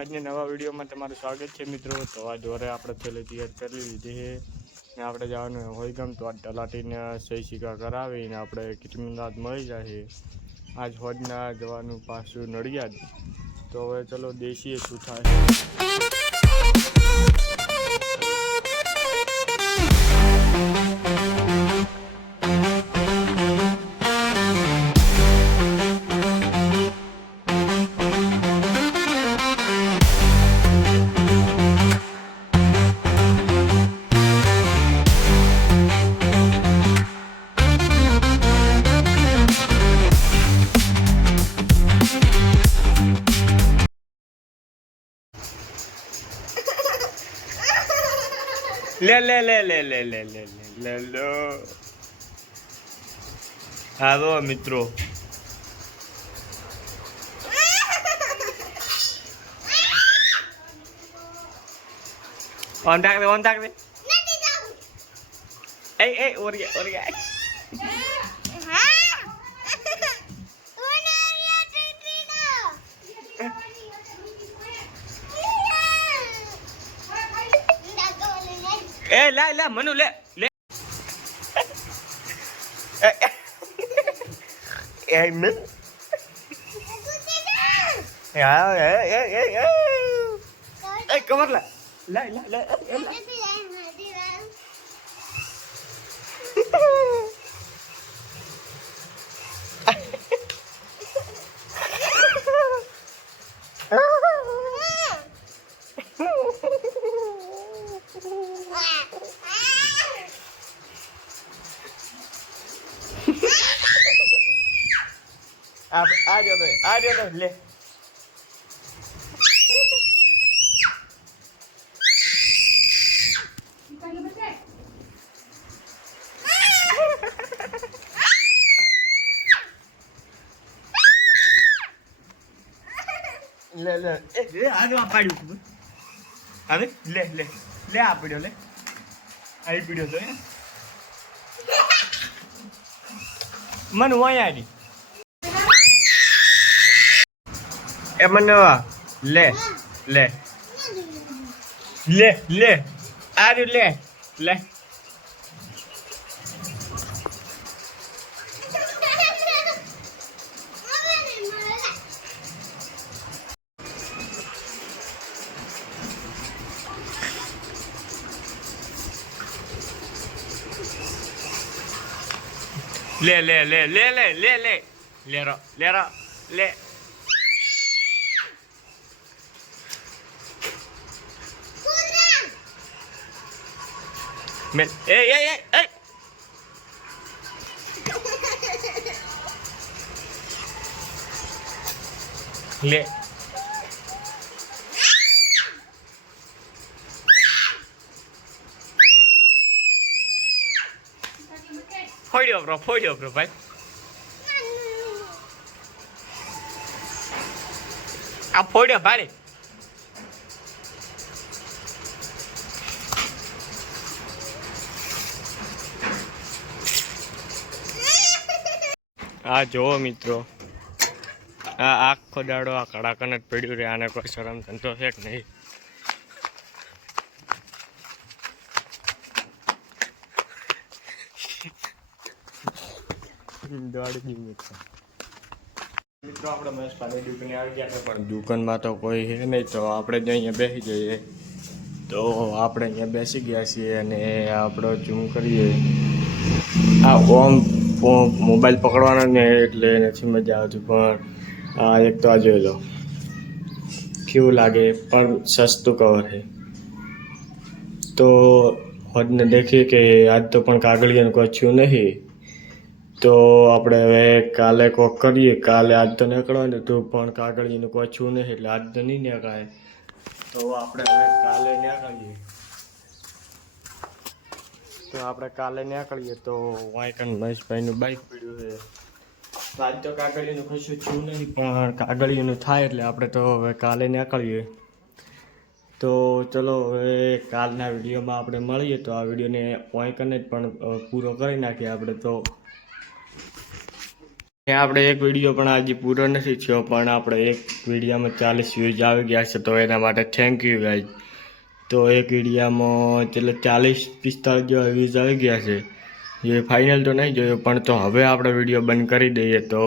આજના નવા વિડીયોમાં તમારું સ્વાગત છે મિત્રો। તો આ જોરે આપણે થેલી તૈયાર કરી લીધી છે ને આપણે જવાનું હોય ગમ તો આ તલાટીને સહી સિક્કા કરાવીને આપણે કિચમિનાત મળી જાય। આજ હોજના જવાનું પાછું નડિયાદ। તો હવે ચલો દેશીએ શું થાય। ले ले ले ले ले ले ले ले लो हेलो मित्रों ऑन टाक दे ए और गया ए ला मनु ले ले ए मन ए कवर ला ला ला ला आप आ जाओ ले ले ले ए आगे आ पाड़ी अबे ले ले ले आ पीड़ो ले आई पीड़ो तो मन वहीं आ रही ए मनवा ले ले ले ले आ रही ले ले ले ले ले ले ले ले ले ले रो ले मैं ए ले फोड़ियो ब्रो भाई आप फोड़ियो भाई आ जो मित्रों आ आखो दाड़ो आ कड़ाकन ज पड्यु रे आने कोई शरम धंधो है कि नहीं। मित्रों આપણે મહેશભાઈની દુકાને આવી ગયા છે પણ દુકાનમાં તો કોઈ છે નહીં તો આપણે જ અહીંયા બેસી જઈએ। તો આપણે અહીંયા બેસી ગયા છીએ અને આપણો ઝૂમ કરીએ આ ઓમ મોબાઈલ પકડવાનો ને એટલે નથી મજા આવતી પણ આ એક તો આ જોઈ લો કેવું લાગે પણ સસ્તું કવર છે। તો હોજને દેખીએ કે આજ તો પણ કાગળિયાનું કચ્યું નહીં તો આપણે હવે કાલે કોક કરીએ। કાલે આજ તો નીકળવાનું હતું પણ કાગળિયાનું કચ્યું નહીં એટલે આજ તો નહીં નીકળાય તો આપણે હવે કાલે નીકળીએ। તો આપણે કાલે નીકળીએ તો વાંકન મહેશભાઈનું બાઇક પડ્યું છે તો આજ તો કાગળિયાનું કશું થયું નહીં પણ કાગળિયાનું થાય એટલે આપણે તો હવે કાલે નીકળીએ। તો ચલો હવે કાલના વિડીયોમાં આપણે મળીએ। તો આ વિડીયોને વાંકને જ પણ પૂરો કરી નાખીએ આપણે। તો આપણે એક વિડીયો પણ આજે પૂરો નથી થયો, પણ આપણે એક વિડીયામાં 40 વ્યૂઝ આવી ગયા છે, તો એના માટે થેન્ક યુ ગાઈઝ. તો એક વિડીયામાં એટલે 40-45 જેવા વ્યૂઝ આવી ગયા છે. એ ફાઇનલ તો નહીં જોયો, પણ તો હવે આપણે વિડીયો બંધ કરી દઈએ. તો